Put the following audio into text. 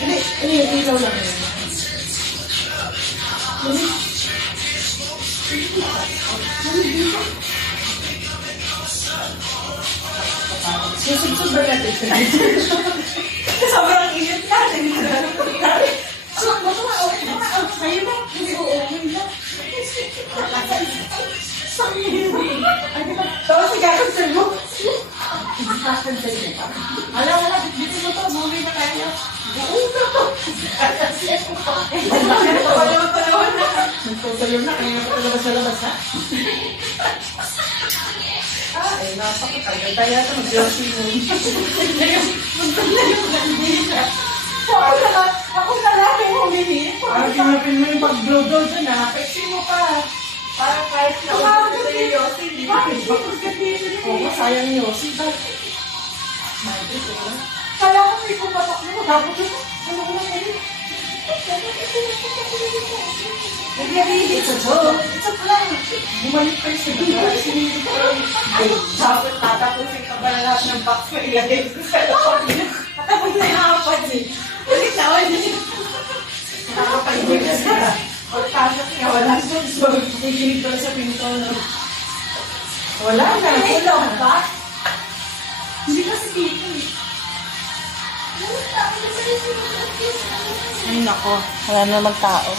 Hindi, yung ilaw lang yun. Susubsub ba natin siya? Sobrang init na. Sa'yo ba? Hindi ko okay na. Tapos sigakansel mo. Sigakansel mo pa. Wala, dito mo to, movie na tayo. Buong na to. Nagtatawa na. Nagtatawa na, kaya nga talaga sa labas ha. Ay, napakatagal tayo ito, mag-glossy mo. Ako na lang yung humingi. Parang kinapin mo yung pag-blow-blow dyan ha. Pexi mo pa. Parang kahit na ulit sa iyo, Yossi, di ba? Oo, sayang Yossi. Kala ko may pumatak mo. Tapos ito, ano ko lang ngayon? Nag-iarili. It's a joke. It's a plan. Bumalik pa yung sabihin. Sinili ko lang. Dapat tatapusin ka ba na lahat ng box na ilagay ko sa loob niya? Tapos na nakapad eh. Ulit na ulit. Nakapag-ibig na siya. Pagpasok niya, wala siya. So, kikinig ko sa pinto. Wala na. Kulang ba? Hindi kasi dito eh. Ay nako, wala na magtao.